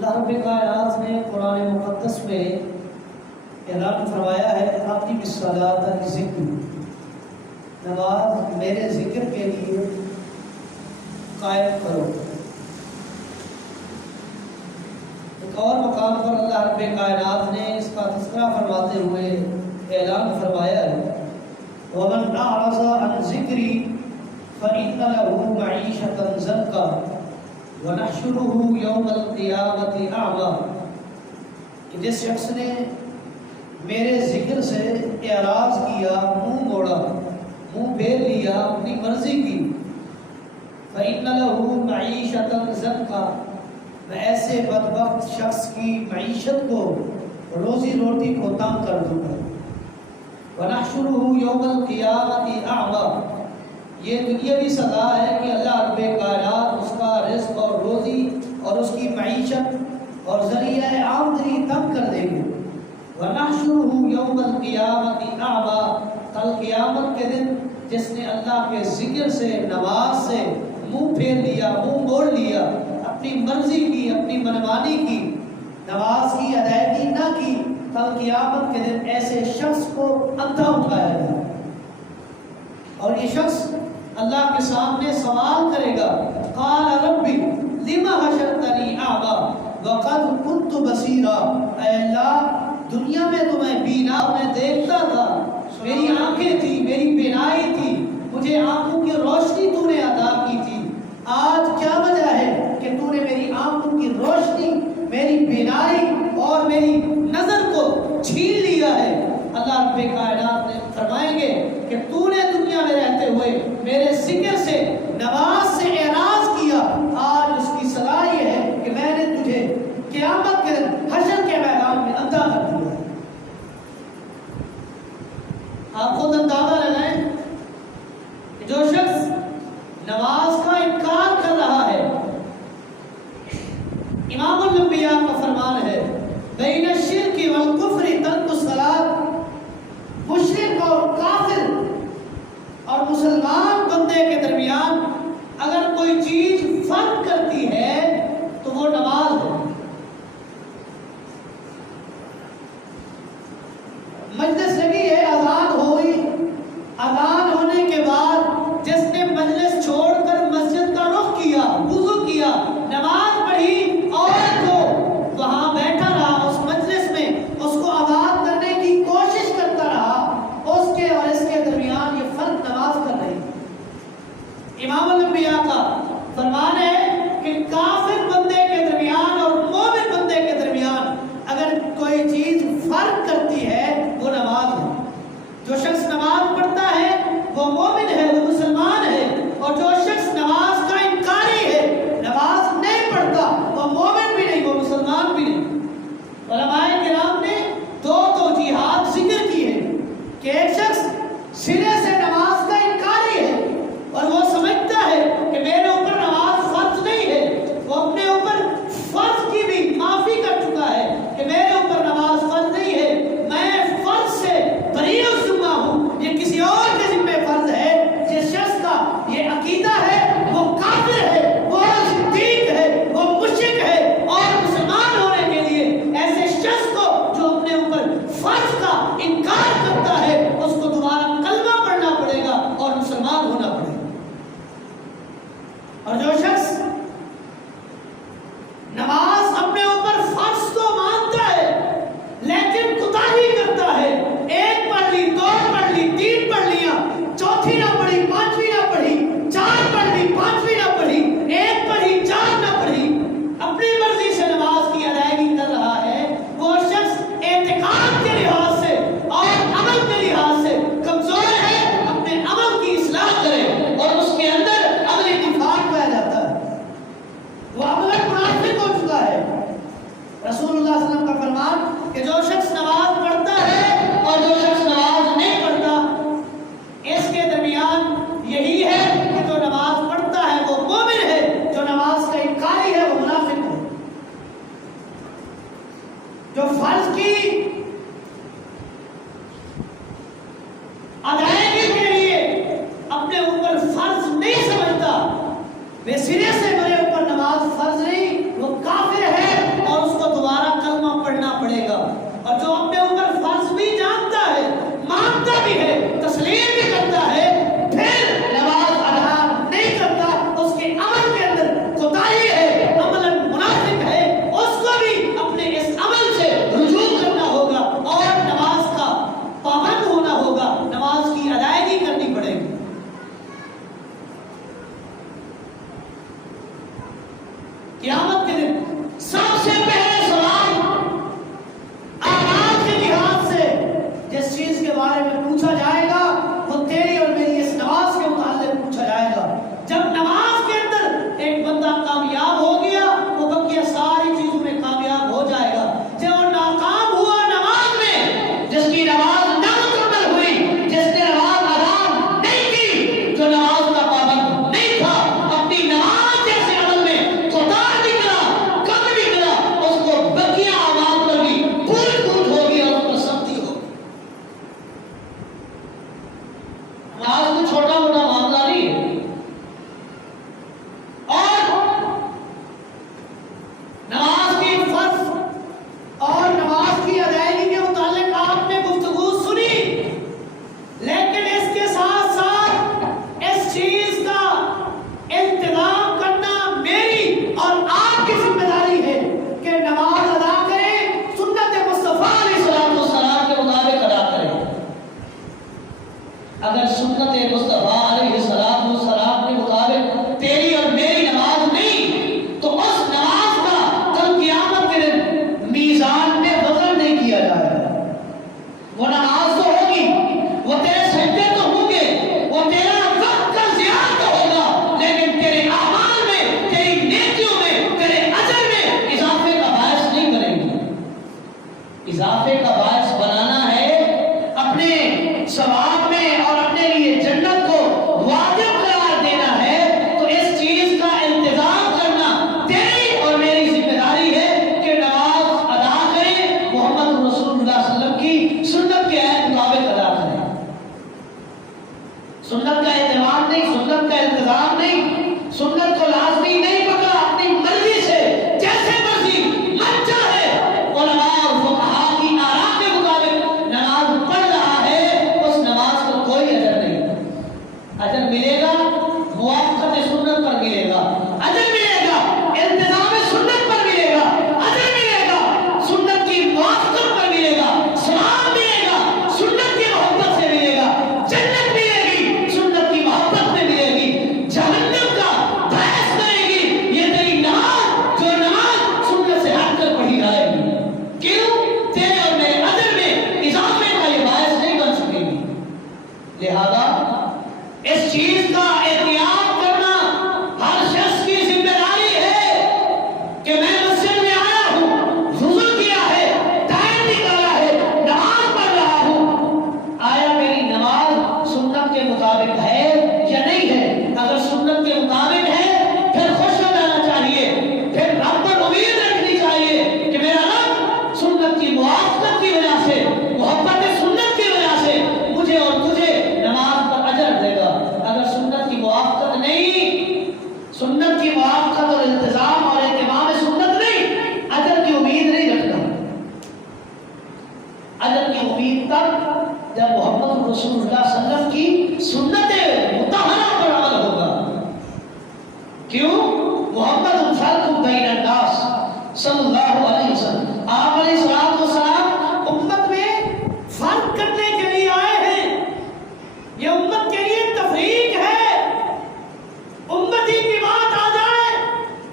اللہ رب کائنات نے قرآن مقدس میں اعلان فرمایا ہے اقیم الصلاۃ لذکری، نماز میرے ذکر کے لیے قائم کرو۔ ایک اور مقام پر اللہ رب کائنات نے اس کا تذکرہ فرماتے ہوئے اعلان فرمایا ہے وَمَنْ أَعْرَضَ عَنْ ذِكْرِي فَإِنَّ لَهُ مَعِيشَةً ضَنْكًا وَنَحْشُرُهُ يَوْمَ الْقِيَامَةِ أَعْمَىٰ، کہ جس شخص نے میرے ذکر سے اعراض کیا، منہ موڑا، منہ پھیر لیا، اپنی مرضی کی، فَإِنَّ لَهُ مَعِيشَةً ضَنْكًا، میں ایسے بدبخت شخص کی معیشت کو، روزی روٹی کو تنگ کر دوں گا۔ وَنَحْشُرُهُ يَوْمَ الْقِيَامَةِ أَعْمَىٰ، یہ دنیاوی سزا ہے کہ اللہ رب کائنات اس کا رزق اور روزی اور اس کی معیشت اور ذریعہ آمدنی تنگ کر دیں گے۔ وَنَحْشُرُهُ يَوْمَ الْقِيَامَةِ أَعْمَىٰ، کل قیامت کے دن جس نے اللہ کے ذکر سے، نماز سے منہ پھیر لیا، منہ موڑ لیا، اپنی مرضی کی، اپنی منمانی کی، نماز کی ادائیگی نہ کی، کل قیامت کے دن ایسے شخص کو اندھا اٹھایا جائے اور یہ شخص اللہ کے سامنے سوال کرے گا، قال ربی لم حشرتنی اعمی وقد كنت بصیرا، اے اللہ دنیا میں تو میں بینا، میں دیکھتا تھا، میری آنکھیں تھی، میری بینائی تھی، مجھے آنکھوں کی روشنی تو نے عطا کی تھی، آج کیا وجہ ہے کہ تو نے میری آنکھوں کی روشنی، میری بینائی اور میری نظر کو چھین لیا ہے۔ اللہ رب کائنات نے فرمائیں گے کہ تو نے دنیا میں رہتے ہوئے میرے ذکر سے، نماز سے اعراض کیا، آج اس کی سزا یہ ہے کہ میں نے تجھے قیامت کے دن حشر کے میدان میں اندھا کر دیا۔ آپ خود اندازہ لگائیں کہ جو شخص نماز کا انکار کر رہا ہے، امام الانبیاء کا فرمان ہے بین الشرک والکفر ترک الصلاۃ، مشرک اور کافر اور مسلمان بندے کے درمیان اگر کوئی چیز فرق کرتی ہے تو وہ نماز ہے۔ مجلس لگی ہے، اذان ہوئی، اذان ہونے کے بعد جس نے مجلس چھوڑ کر مسجد کا رخ کیا، وضو کیا، نماز پڑھی اور جو وہاں بیٹھا رہا اس مجلس میں، اس کو آباد کرنے کی کوشش کرتا رہا، اس کے اور اس کے درمیان یہ فرق نماز کر رہی ہے۔ امام الانبیاء کا فرمان ہے کہ کافر بندے کے درمیان اور مومن بندے کے درمیان اگر کوئی چیز فرق کرتی ہے وہ نماز ہے۔ جو شخص نماز پڑھتا ہے وہ مومن ہے، وہ مسلمان ہے، اور جو شخص نماز کا انکاری ہے، نماز نہیں پڑھتا، وہ مومن بھی نہیں، وہ مسلمان بھی نہیں۔ علماء کرام نے دو توجیہات ذکر کی ہے کہ ایک شخص سرے سے نماز کا انکاری ہے اور وہ سمجھتا ہے کہ میرے اوپر نماز فرض نہیں ہے، وہ اپنے اوپر فرض کی بھی معافی کر چکا ہے کہ میرے اوپر نماز فرض نہیں ہے، میں فرض سے بری الذمہ ہوں، یہ کسی اور کے ذمہ فرض ہے۔ جس شخص کا یہ عقیدہ ہے وہ کافر ہے، وہ صدیق ہے، وہ مشرک ہے، اور مسلمان ہونے کے لیے ایسے شخص کو جو اپنے اوپر فرض کا انکار کرتا ہے اس کو دوبارہ کلمہ پڑھنا پڑے گا اور مسلمان ہونا پڑے گا۔ اور جو شخص نماز اپنے اوپر فرض تو مانتا ہے لیکن کوتاہی کرتا ہے، ایک پڑھ لی، دو پڑھ لی، تین پڑھ لیا، چوتھی نہ پڑھی، پانچویں نہ پڑھی، چار پڑھ لی، پانچویں نہ پڑھی، ایک پڑھی، چار نہ پڑھی، اپنی مرضی سے نماز کی ادائیگی کر رہا ہے، وہ شخص اعتقاد کے لحاظ سے اور عمل کے لحاظ سے کمزور ہے، اپنے عمل کی اصلاح کرے اور اس کے اندر عملی نفاق پایا جاتا ہے، وہ عمل منافق ہو چکا ہے۔ رسول اللہ صلی اللہ علیہ وسلم کا فرمان کہ جو شخص نماز پڑھتا ہے اور جو شخص نماز نہیں پڑھتا، اس کے درمیان یہی ہے کہ جو نماز پڑھتا ہے وہ مومن ہے، جو نماز کا انکاری ہے وہ منافق ہے۔ جو فرض کی ادائیگی کے لیے اپنے اوپر فرض نہیں سمجھتا، بے سرے سے میرے اوپر نماز فرض نہیں، وہ کافر ہے اور اضافے کا باعث بنانا ہے، اپنے ثواب میں اور اپنے لیے جنت کو واجب قرار دینا ہے، تو اس چیز کا انتظام کرنا تیری اور میری ذمہ داری ہے کہ نماز ادا کریں، محمد رسول اللہ صلی اللہ علیہ وسلم کی سنت کے عین مطابق ادا کریں۔ سنت کا اہتمام نہیں، سنت کا التزام نہیں، سنت کو لازمی نہیں پکڑا، اپنی مرضی سے جیسے مرضی من چاہے علماء اور فقہاء کی آراء کے مطابق نماز پڑھ رہا ہے، اس نماز کو کوئی اجر نہیں۔ اجر ملے گا موافقت سنت پر ملے گا، اجر ملے گا التزام سنت پر ملے گا، اجر ملے گا سنت کی موافقت پر ملے گا، ثواب ملے گا سنت کی محبت سے ملے گا، جنت ملے گی سنت کی محبت میں ملے گی، جہنم کا بحث کرے گی یہ تیری نماز جو نماز سنت سے ہٹ کر پڑھی جائے گی۔ کیوں؟ تیرے اور میرے اجر میں اضافے کا یہ باعث نہیں بن سکے گی۔ لہذا اس چیز کا احتیاط کرنا ہر شخص کی ذمہ داری ہے کہ میں مسجد میں آیا ہوں، وضو کیا ہے، ٹائم نکالا ہے، نماز پڑھ رہا ہوں، آیا میری نماز سنت کے مطابق ہے یا نہیں ہے؟ اگر سنت کے مطابق ہے پھر خوش ہو جانا چاہیے، پھر رب پر امید رکھنی چاہیے کہ میرا رب سنت کی موافقت کی وجہ سے، محبت سنت کی وجہ سے مجھے اور تجھے نماز پر اجر دے گا۔ اگر سنت کی موافقت نہیں، سنت کی موافقت اور التزام اور اہتمام سنت نہیں، اجر کی امید نہیں رکھنا۔ اجر کی امید تب جب محمد رسول اللہ صلی اللہ علیہ وسلم کی سنت مطہرہ پر عمل ہوگا۔ کیوں؟ محمد فرق بین الناس صلی اللہ علیہ وسلم، آپ علیہ الصلوۃ والسلام امت میں فرق کرنے کے لیے آئے ہیں، یہ امت کے لیے تفریق ہے۔ امتی کی بات آ جائے،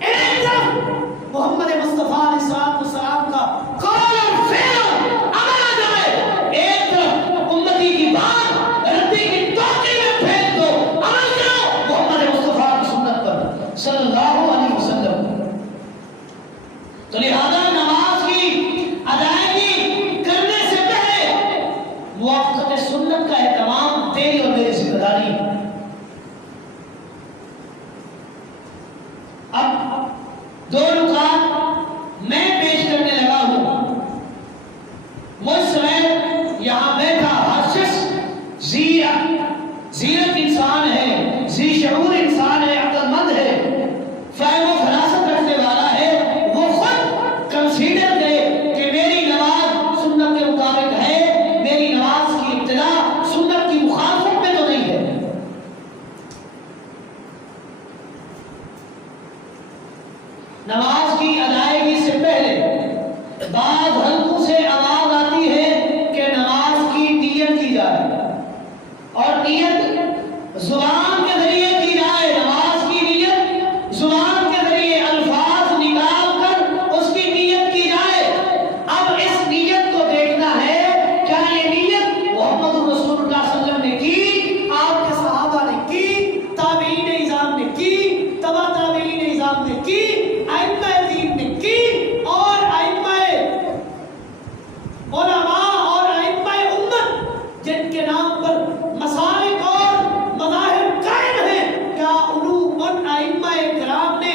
ایک طرف محمد مصطفیٰ علیہ الصلوۃ والسلام کا قول اور فعل عمل آ جائے، ایک طرف امتی کی بات ردی کی توقی میں پھینک دو، عمل کرو محمد مصطفیٰ کی سنت پر صلی اللہ علیہ وسلم۔ تو لہذا نماز کی ادائیگی کرنے سے پہلے موافقت سنت کا اہتمام تیری اور میری ذمہ داری ہے۔ اب دو نکات میں پیش کرنے لگا ہوں۔ مجھ سمیت یہاں بیٹھا ہر شخص زیرک انسان ہے، ذی شعور انسان ہے، عقل مند ہے، فہم و فراست رکھنے والا ہے، وہ خود کنسیڈر کرے کہ میری نماز سنت کے مطابق ہے، میری نماز کی ابتدا سنت کی مخالفت میں تو نہیں ہے۔ نماز کی ادائیگی سے پہلے بعض حلقوں سے آواز آتی ہے کہ نماز کی نیت کی جائے، اور نیت زبان کے ذریعے کی جائے، نماز کی نیت زبان کے ذریعے الفاظ نکال کر اس کی نیت کی جائے۔ اب اس نیت کو دیکھنا ہے کیا یہ نیت محمد رسول اللہ صلی اللہ علیہ وسلم نے کی، آپ کے صحابہ نے کی، تابعین اعظام نے کی، تبع تابعین اعظام نے کی، ائمہ دین نے کی، اور ائمہ علماء اور ائمہ امت جن کے نام پر مسالک اور مذاہب قائم ہیں، کیا ان ائمہ کرام نے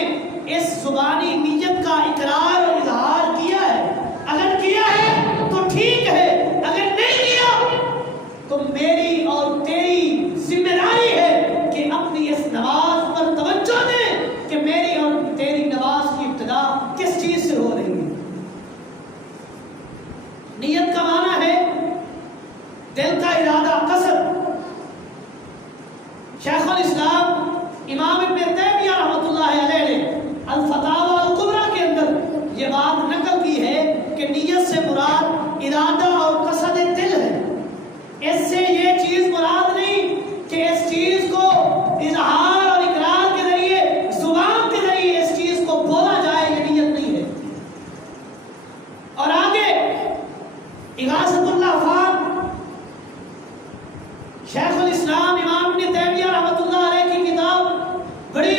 اس زبانی نیت کا اقرار اور اظہار کیا ہے؟ اگر کیا ہے تو ٹھیک ہے، اگر نہیں کیا تو میری اور تیری ذمہ داری ہے کہ اپنی اس نماز پر توجہ دیں کہ میری اور تیری نماز کی ابتدا کس چیز سے ہو رہی ہے۔ نیت کا معنی ہے دل کا ارادہ، قصد۔ شیخ الاسلام امام ابن تیمیہ رحمۃ اللہ علیہ نے الفتاوی الکبریٰ کے اندر یہ بات نقل کی ہے کہ نیت سے مراد ارادہ اور قصد دل ہے۔ اس سے یہ چیز مراد نہیں کہ اس چیز کو اظہار اور اقرار کے ذریعے، زبان کے ذریعے اس چیز کو بولا جائے، یہ نیت نہیں ہے۔ اور آگے اغاثۃ الافہام، شیخ الاسلام امام ابن تیمیہ رحمۃ اللہ علیہ کی کتاب بڑی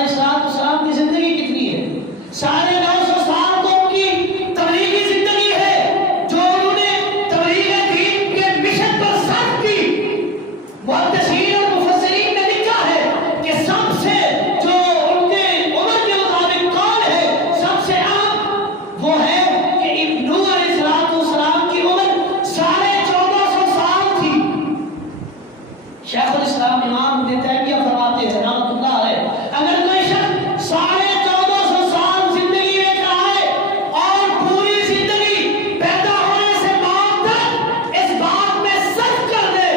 علیہ السلام کی زندگی کتنی ہے؟ 950 سال تو ان کی تبلیغی زندگی ہے جو انہوں نے تبلیغ دین کے مشن پر صرف کی. محدثین اور مفسرین نے لکھا ہے کہ سب سے جو ان کے عمر کے مطابق قول ہے سب سے عام وہ ہے کہ نوح علیہ السلام کی عمر 1450 سال تھی. شیخ الاسلام امام ابن تیمیہ فرماتے ہیں رحمۃ اللہ علیہ اگر کوئی شخص 1450 سال زندگی لے کر آئے اور پوری زندگی پیدا ہونے سے موت تک اس بات میں صرف کر دے،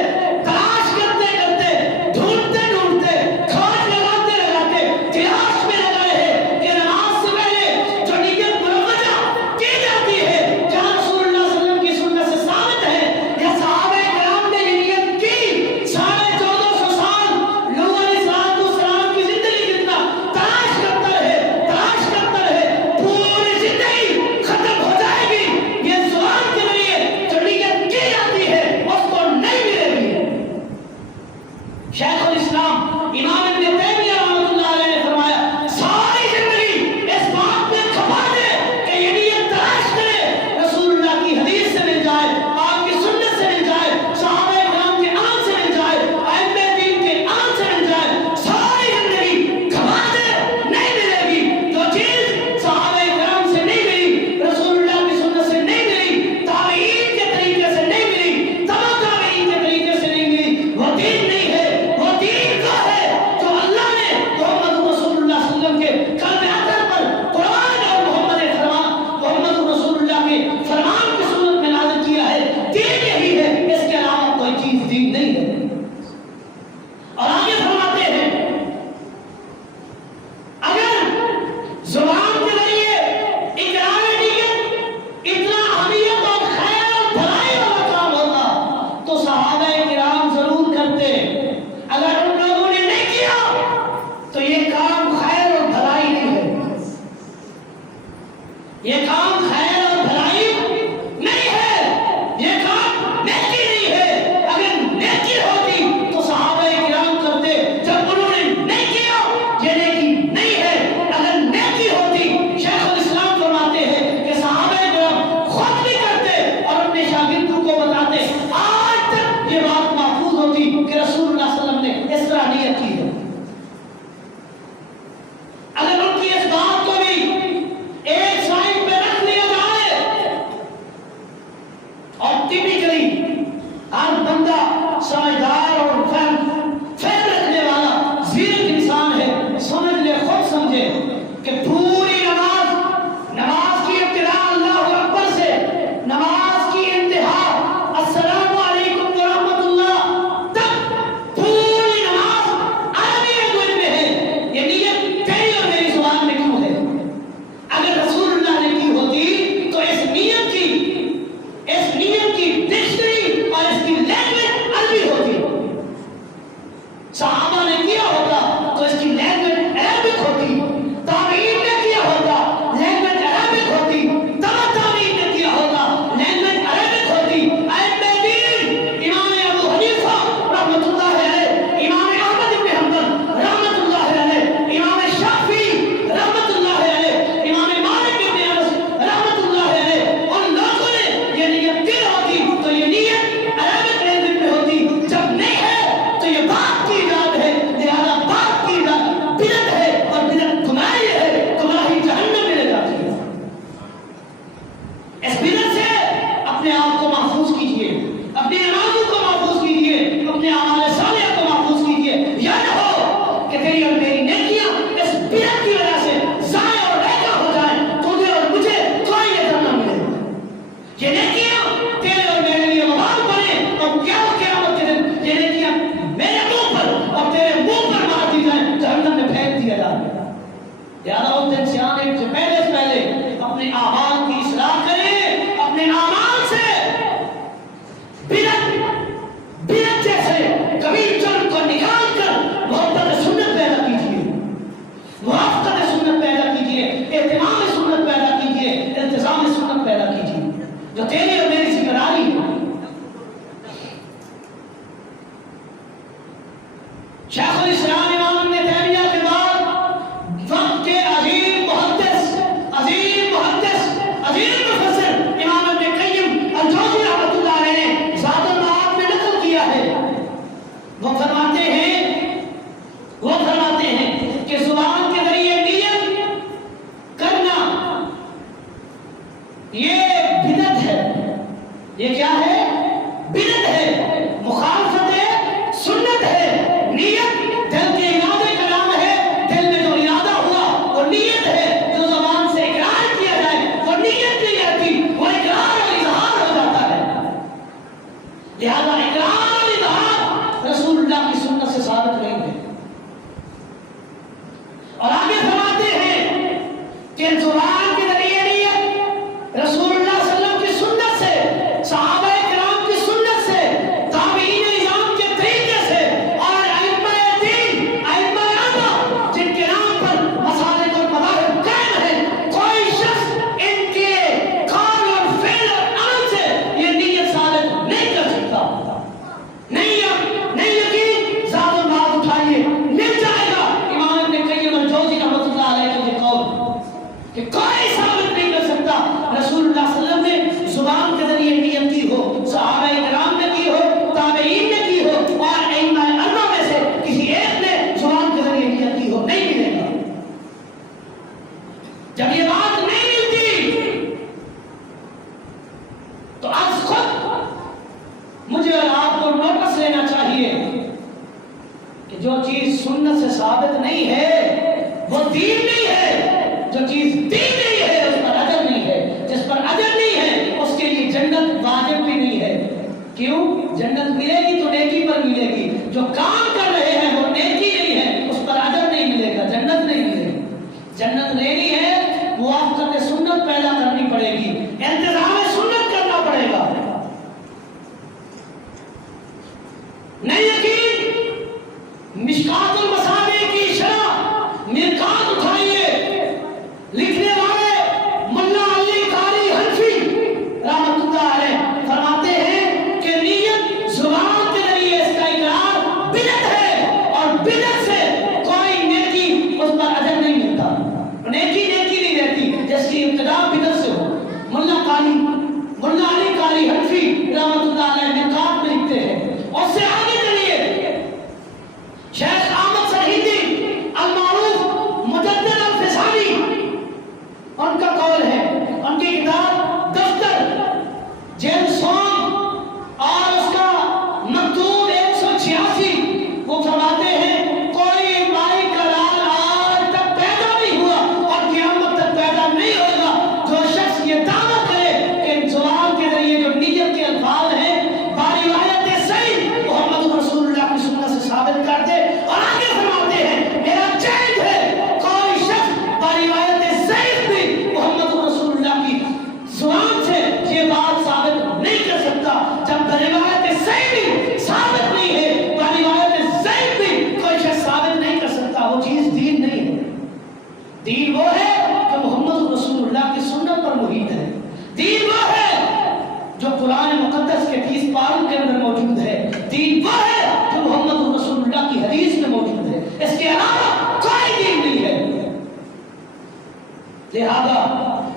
تلاش کرتے کرتے ڈھونڈتے ڈھونڈتے کھوج لگاتے لگاتے تلاش میں لگا رہے کہ نماز سے پہلے جو نیت مروجہ کی جاتی ہے جہاں رسول اللہ صلی اللہ علیہ وسلم کی سنت سے ثابت ہے یا صحابہ کرام نے یہ نیت کی 1450 سال نوح علیہ السلام کی زندگی کتنا تلاش کرتا رہے پوری زندگی ختم ہو جائے گی یہ زبان کے ذریعے جو نیت کی جاتی ہے اس کو نہیں ملے گی. شیخ الاسلام امام ابن تیمیہ رحمۃ اللہ علیہ نے فرمایا ساری زندگی اس بات میں کھپا دے کہ یہ نیت تلاش کرے رسول اللہ کی حدیث سے مل جائے، آپ کی سنت سے مل جائے، صحابہ کرام کے عمل سے مل جائے، ائمہ دین کے عمل سے مل جائے. ساری زندگی کھپا دے نہیں ملے گی. جو چیز صحابہ کرام سے نہیں ملی، رسول اللہ کی سنت سے نہیں ملی، تابعین کے طریقے سے نہیں ملی، تمام تابعین کے طریقے سے نہیں ملی، وہ دین نہیں ہے. وہ دین کا ہے جو اللہ نے محمد رسول اللہ صلی اللہ علیہ وسلم کے قلب اطہر پر قرآن اور محمد رسول اللہ کے فرمان کی صورت میں نازل کیا ہے. دین یہی ہے، اس کے علاوہ کوئی چیز دین نہیں ہے. اور آگے فرماتے ہیں اگر زبان کے ذریعے اقرار نیت اتنا اہمیت اور خیر اور بھلائی والا کام ہوتا تو صحابہ کرام ضرور کرتے. اگر ان لوگوں نے نہیں کیا تو یہ کام خیر اور بھلائی نہیں ہے. یہ کام خیر اور بھلائی نہیں ہے، یہ کام نیکی نہیں ہے. اگر نیکی ہوتی تو صحابہ کرام کرتے، جب انہوں نے نہیں کیا یہ نیکی نہیں ہے. اگر نیکی ہوتی شیخ الاسلام فرماتے ہیں کہ صحابہ کرام خود بھی کرتے اور اپنے شاگردوں کو بتاتے. آج تک یہ بات محفوظ ہوتی کہ رسول اللہ صلی اللہ علیہ وسلم نے اس طرح نیت کی ہے. اگر ان کی اس بات کو بھی ایک سائڈ پہ رکھ دیا جائے اور ٹپیکلی ہر بندہ سمجھدار اور فہم رکھنے والا ذہین انسان ہے سمجھ لے، خود سمجھے کہ پوری نماز کی ابتدا اللہ اکبر سے، نماز کی انتہا السلام علیکم ورحمۃ اللہ تک پوری نماز عربی لینگویج میں ہے. یہ نیت تیری اور میری زبان میں کیوں ہے؟ اگر رسول اللہ نے کی ہوتی تو اس نیت کی ڈکشنری اور اس کی لینگویج عربی ہوتی. صحابہ نے کیا ہوتا تو اس کی لینگویج عربک ہوتی. تابعین نے کیا ہوتا لینگویج عربک ہوتی. تابعین نے کیا ہوتا لینگویج عربک ہوتی. ائمہ دین امام ابو حنیفہ رحمۃ اللہ علیہ، امام احمد بن حنبل رحمۃ اللہ علیہ، امام شافعی رحمۃ اللہ علیہ، امام مالک بن انس رحمۃ اللہ علیہ، ان لوگوں نے یہ نیت کی ہوتی تو یہ نیت عربک لینگویج میں ہوتی. جب نہیں ہے تو یہ بات کی ایجاد ہے، لہذا بات کی ایجاد بدعت ہے اور بدعت گمراہی ہے، گمراہی جہنم میں لے جاتی ہے. اس بدعت سے اپنے آپ کو محفوظ کیجیے، اپنی نمازوں کو محفوظ کیجیے، اپنے اعمال صالحہ کو محفوظ کیجیے. یا نہ ہو کہ تیری اور میری نیکیاں اس بدعت کی وجہ سے ضائع اور ریکا ہو جائیں، تجھے اور مجھے کوئی اجر نہ ملے. یہ نیکیاں تیرے اور میرے لیے وبال بنے اور قیامت کے دن یہ نیکیاں میرے منہ پر اور تیرے منہ پر مار دی جائیں، جہنم میں پھینک دیا جائے. یاد آؤ دن سے آنے سے پہلے اپنے اعمال کی اصلاح کریں، اپنے اعمال سے بدعت جیسے کبھی جرم کو نکال کر محبت سنت پیدا کیجیے، موافقت سنت پیدا کیجیے، اہتمام سنت پیدا کیجیے، التزام سنت پیدا کیجیے جو تیری اور میری ذمہ داری ہے. شیخ الاسلام امام ابن تیمیہ کے بعد کہ جو چیز سنت سے ثابت نہیں ہے وہ دین نہیں ہے، جو چیز دین نہیں ہے اس پر اجر نہیں ہے، جس پر اجر نہیں ہے اس کے لیے جنت واجب بھی نہیں ہے۔ کیوں؟ جنت ملے گی تو نیکی پر ملے گی، جو کام کر رہے ہیں وہ نیکی نہیں ہے، اس پر اجر نہیں ملے گا، جنت نہیں ملے گی۔ جنت لینی ہے موافقت سنت پیدا کرنی پڑے گی، انتظام سنت کرنا پڑے گا۔ نہیں یقین مشکات المصابیح کی شرح مرکات اٹھائیے، لکھنے والے ملا علی قاری حنفی رحمۃ اللہ علیہ فرماتے ہیں کہ نیت زبان کے ذریعے اس کا اقرار بدعت ہے، اور بدعت سے کوئی نیکی اس پر اجر نہیں ملتا، نیکی نہیں رہتی جس کی ابتدا بدعت سے ہو۔ ملا علی قاری حنفی رحمۃ اللہ علیہ مرکات میں لکھتے ہیں، اور سے آگے چلیے شیخ احمد سرہندی المعروف مجدد الفسانی، ان کا قول ہے، ان کی کتاب دفتر جیل سون اور اس کا مکتوب 186، وہ فرماتے ہیں کوئی مائی کا لال آج تک پیدا نہیں ہوا اور قیامت تک پیدا نہیں ہوگا جو شخص یہ دعویٰ کرے کہ زبان کے ذریعے جو نیت کے الفاظ ہیں باروایت صحیح محمد رسول اللہ کی سنت سے ثابت کر دے، اور آگے فرماتے ہیں میرا چیلنج ہے کوئی شخص باروایت صحیح بھی محمد رسول اللہ کی زبان سے یہ بات ثابت نہیں کر سکتا۔ جب باروایت صحیح بھی ثابت نہیں ہے، باروایت صحیح بھی کوئی شخص ثابت نہیں کر سکتا، وہ چیز دین نہیں ہے۔ دین وہ ہے جو محمد رسول اللہ کی سنت پر محیط ہے، دین وہ ہے جو قرآن مقدس کے 30 پاروں کے اندر موجود ہے، دین وہ ہے جو محمد رسول اللہ کی حدیث میں موجود ہے، اس کے علاوہ کوئی دین نہیں ہے۔ لہذا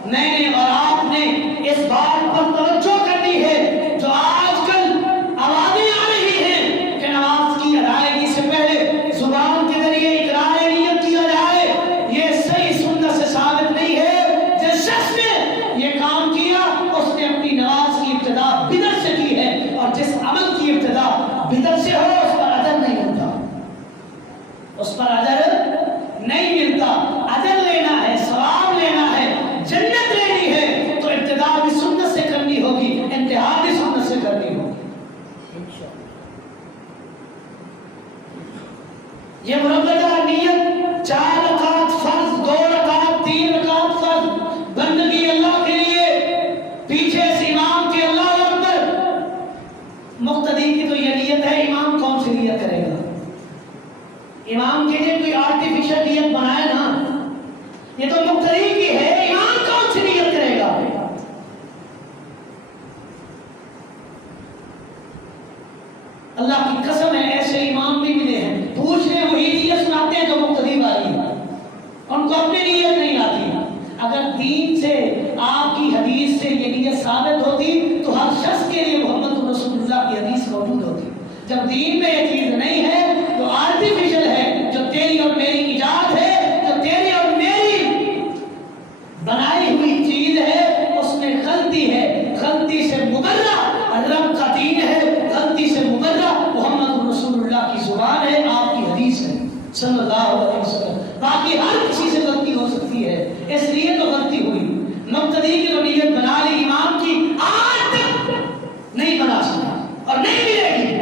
میں نے اور آپ نے اس بات پر توجہ کرنی ہے جو آج کل آوازیں آ رہی ہیں کہ نماز کی ادائیگی سے پہلے زبان کے ذریعے اقرار نیت کیا جائے، یہ صحیح سنت سے ثابت نہیں ہے۔ جس شخص نے یہ کام کیا اس نے اپنی نماز کی ابتدا بدعت سے کی ہے، اور جس عمل کی ابتدا بدعت سے ہو اس پر اجر نہیں ملتا، اس پر اجر نہیں ملتا۔ اجر لینا ہے، ثواب لینا ہے، جنت لینی ہے تو ابتدا بھی سنت سے کرنی ہوگی، انتہا بھی سنت سے کرنی ہوگی۔ یہ مربع نیت 4 رکعت فرض، 2 رکعت 3 رکعت فرض بندگی اللہ کے لیے، پیچھے سے امام کے اللہ اکبر، مقتدی کی تو یہ نیت ہے، امام کون سی نیت کرے گا؟ امام کے لیے کوئی آرٹیفیشل نیت بنائے نا، یہ تو مقتدی کی ہے، امام کون سی نیت کرے گا؟ اللہ کی قسم ہے ایسے امام بھی ملے ہیں، پوچھ رہے وہی نیت سناتے ہیں جو مقتدی والی ہے، ان کو اپنی نیت نہیں آتی۔ اگر دین سے آپ کی حدیث سے یہ نیت ثابت ہوتی تو ہر شخص کے لیے محمد رسول اللہ کی حدیث موجود ہوتی۔ جب دین میں یہ چیز نہیں ہے تو آرٹیفیشل ہے، جو تیری اور میری ایجاد ہے، جو تیری اور میری بنائی ہوئی چیز ہے، اس میں غلطی ہے، غلطی سے مبرہ رب کا دین ہے، غلطی سے مبرہ محمد رسول اللہ کی زبان ہے، آپ کی حدیث ہے صلی اللہ علیہ وسلم۔ باقی ہر کسی سے غلطی ہو سکتی ہے، اس لیے تو غلطی ہوئی۔ مقتدی کی جو نیت بنا لی امام کی، آج تک نہیں بنا سکا اور نہیں ملے گی،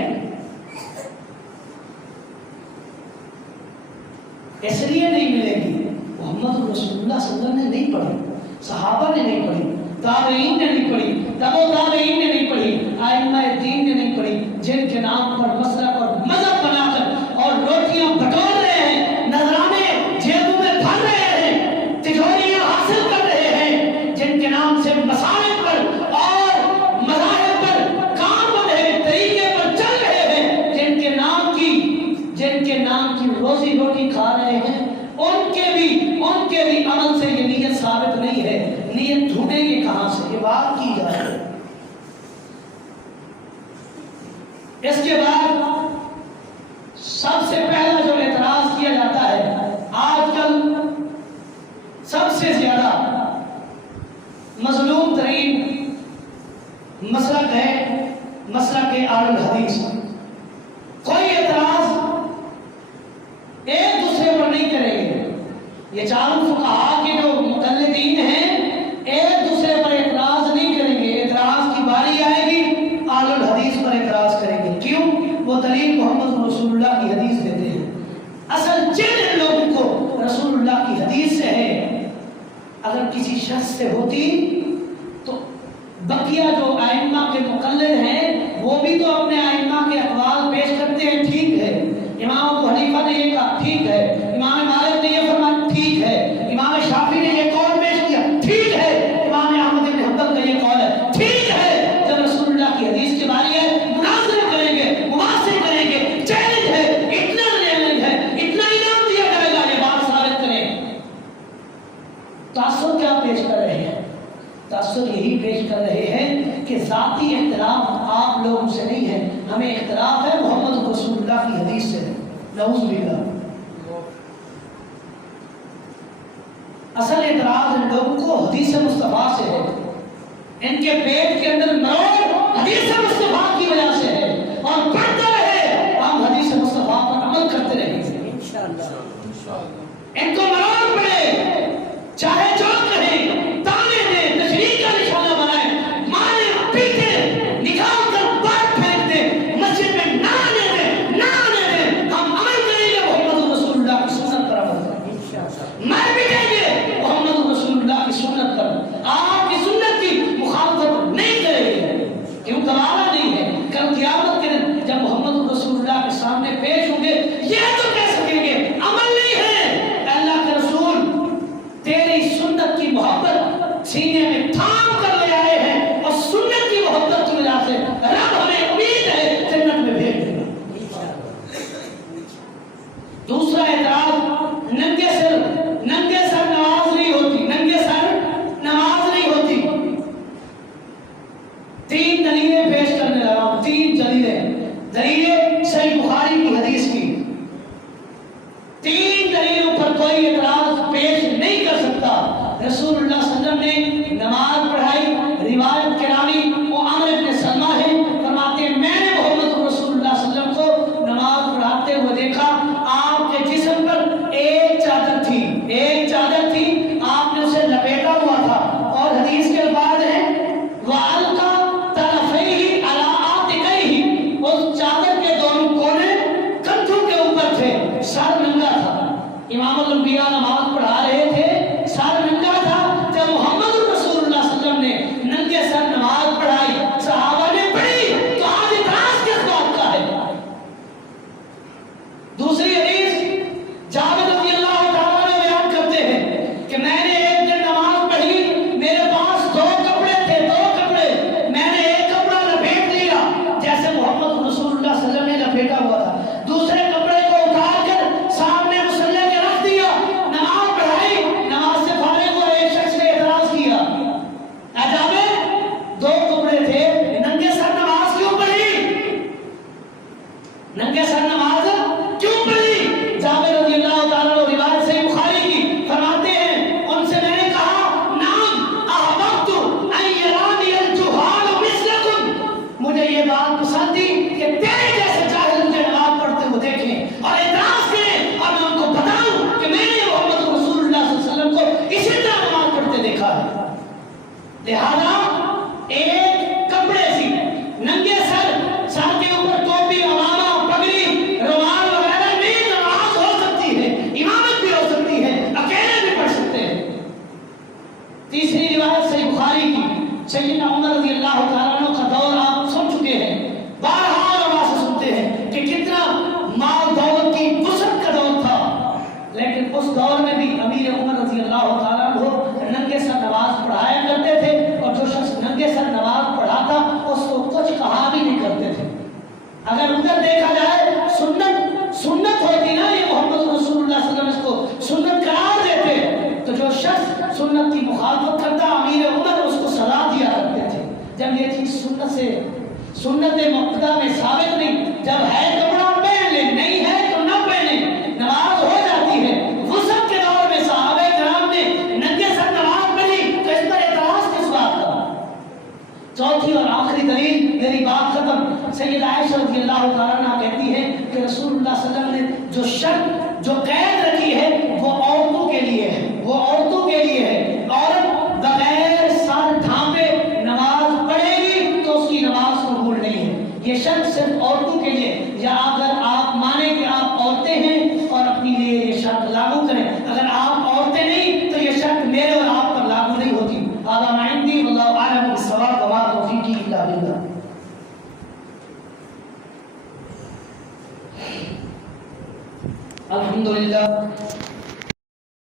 اس لیے نہیں ملے گی۔ محمد رسول اللہ صلی اللہ علیہ وسلم نے نہیں پڑھی، صحابہ نے نہیں پڑھی، تابعین نے نہیں پڑھی، تبع تابعین نے نہیں پڑھی، ائمہ دین نے نہیں پڑھی، جن کے نام پر مسلک اور مذہب بنا کر اور روٹیاں بٹور رہے ہیں، نذرانے جیبوں میں بھر رہے ہیں، تجوریاں حاصل کر رہے ہیں، جن کے نام سے مسالک پر اور مذاہب پر کام ہو رہے ہیں، طریقے پر چل رہے ہیں، جن کے نام کی روزی روٹی کھا رہے ہیں، ان کے بھی عمل سے یہ نیت ثابت نہیں ہے۔ نیت ڈھونڈیں گے کہاں سے؟ یہ بات کی جائے۔ اس کے بعد سب سے پہلا جو اعتراض کیا جاتا ہے، آج کل سب سے زیادہ مظلوم ترین مسلک ہے مسلک اہل الحدیث۔ کوئی اعتراض یہ چاروں فقہا کے جو مقلدین ہیں ایک دوسرے پر اعتراض نہیں کریں گے، اعتراض کی باری آئے گی اہل الحدیث پر اعتراض کریں گے. کیوں؟ وہ دلیل محمد رسول اللہ کی حدیث دیتے ہیں. اصل جن لوگوں کو رسول اللہ کی حدیث سے ہے اگر کسی شخص سے ہوتی تو بقیہ جو ائمہ کے مقلد ہیں وہ بھی تو اپنے ائمہ کے اقوال پیش کرتے ہیں، ٹھیک ہے امام ابو حنیفہ نے یہ کہا، ٹھیک ہے امام مالک نے یہ فرمایا، ٹھیک ہے امام شافعی نے یہ قول پیش کیا، ٹھیک ہے امام احمد بن حنبل کا یہ قول ہے، ٹھیک ہے. جب رسول اللہ کی حدیث کی باری ہے مناظرہ کریں گے، مباحثے کریں گے، چیلنج ہے، اتنا چیلنج ہے، اتنا انعام دیا جائے گا یہ بات ثابت کریں. تاثر کیا پیش کر رہے ہیں؟ تاثر یہی پیش کر رہے ہیں کہ ذاتی اختلاف آپ لوگوں سے نہیں ہے، ہمیں اختلاف ہے محمد رسول اللہ کی حدیث سے. نعوذ باللہ. اصل اعتراض ان لوگوں کو حدیث مصطفیٰ سے ہے، ان کے پیٹ کے اندر مروڑ حدیث مصطفیٰ کی وجہ سے ہے، اور پڑھتا رہے ہم حدیث مصطفیٰ پر عمل کرتے رہیں گے انشاءاللہ. ان کو مروڑ پڑے، چاہے جو کہیں، تانے دیں، تشریح کا نشانہ بنائیں، مارے پیٹے، نکال کر باہر پھینک دیں، مسجد میں نہ آنے دیں، نہ آنے دیں، ہم عمل کریں گے محمد رسول اللہ کی سنت پر عمل کریں گے. مار پیٹیں گے محمد رسول اللہ کی سنت پر، آپ کی سنت کی مخالفت نہیں کریں گے. کیوں؟ گوارا نہیں ہے. کل قیامت کے دن جب محمد رسول اللہ کے سامنے پیش ہوں گے یہ تو کہہ سکیں گے عمل نہیں ہے. اللہ کے رسول تیری سنت کی محبت سینے میں تھام کر لے آئے ہیں، اور سنت کی محبت کی وجہ سے رب ہمیں امید ہے جنت میں بھیج دے گا. دوسرا اعتراض، ننگے سر نماز نہیں ہوتی، ننگے سر نماز نہیں ہوتی. 3 دلیلیں پیش کرنے لگا ہوں، 3 دلیلیں صحیح بخاری کی حدیث کی. 3 دلیلوں پر کوئی اعتراض پیش نہیں کر سکتا. رسول اللہ صلی اللہ علیہ وسلم نے نماز پڑھائی، روایت کے راوی وہ عمرو بن سلمہ ہے، فرماتے ہیں میں نے محمد رسول اللہ صلی اللہ علیہ وسلم کو نماز پڑھاتے ہوئے دیکھا، آپ کے جسم پر ایک چادر تھی، آپ نے اسے لپیٹا ہوا تھا، اور حدیث کے الفاظ ہیں وَأَلْقَى طَرَفَيْهِ عَلَىٰ عَاتِقَيْهِ، اس چادر کے دونوں کونے کندھوں کے اوپر تھے، سر ننگا تھا. امام الانبیاء نماز پڑھا رہے تھے، سر ننگا تھا. جب محمد رسول اللہ صلی اللہ علیہ وسلم نے ننگے سر نماز پڑھائی، صحابہ نے پڑھی، تو آج اعتراض کس بات کا ہے؟ دوسری حدیث جابر رضی اللہ تعالیٰ عنہ بیان کرتے ہیں کہ میں نے ایک دن نماز پڑھی، میرے پاس 2 کپڑے تھے، 2 کپڑے، میں نے ایک کپڑا لپیٹ لیا جیسے محمد رسول اللہ صلی اللہ علیہ وسلم نے لپیٹا ہوا تھا، دوسرے کپڑے کو اتار کر سامنے مصلی کے رکھ دیا، نماز پڑھائی. نماز سے فارغ ہوا، ایک شخص نے اعتراض کیا، اے جابر 2 کپڑے تھے، ننگے سر نماز کیوں پڑھی؟ ننگے سر نماز کیوں پڑھی؟ جابر رضی اللہ تعالیٰ عنہ روایت سے بخاری کی فرماتے ہیں ان سے میں نے کہا نعم احببت ان یرانی الجہال مثلکم، مجھے یہ بات پسند تھی کہ تیرے جیسے جاہل مجھے نماز پڑھتے ہوئے دیکھیں اور اعتراض کریں، اور میں ان کو بتاؤں کہ میں نے محمد رسول اللہ صلی اللہ علیہ وسلم کو اسی طرح نماز پڑھتے دیکھا ہے. لہذا ایک کپڑے سے ننگے سر کے اوپر ٹوپی، عمامہ، پگڑی، رومال وغیرہ نہیں، نماز ہو سکتی ہے، امامت بھی ہو سکتی ہے، اکیلے بھی پڑھ سکتے ہیں. تیسری روایت صحیح بخاری کی، سیدنا عمر رضی اللہ تعالیٰ عنہ کا دور آپ سن چکے ہیں، بارہا رواں سے سنتے ہیں کہ کتنا مال دولت کی وسعت کا دور تھا، لیکن اس دور میں بھی امیر عمر رضی اللہ تعالیٰ عنہ ننگے سر نماز پڑھایا کرتے تھے، اور جو شخص ننگے سر نماز پڑھاتا اس کو کچھ کہا بھی نہیں کرتے تھے. اگر ادھر دیکھا جائے سنت ہوتی نا، یہ محمد رسول اللہ صلی اللہ علیہ وسلم اس کو سنت قرار دیتے، تو جو شخص سنت کی مخالفت کرتا امیر عمر اس کو سزا دیا کرتے تھے. جب یہ چیز سنت مقتدہ میں ثابت نہیں، جب ہے کپڑا پہن لے، نہیں ہے تو نہ پہنے، نماز ہو جاتی ہے. وسعت کے دور میں صحابہ کرام نے ننگے سر نماز پڑھی، تو اس پر اعتراض کس بات کا؟ چوتھی اور آخری دلیل، میری بات ختم. سیدہ عائشہ رضی اللہ تعالیٰ عنہ کہتی ہے کہ رسول اللہ صلی اللہ علیہ وسلم نے جو شرط، جو قید رکھی ہے وہ عورتوں کے لیے الحمدللہ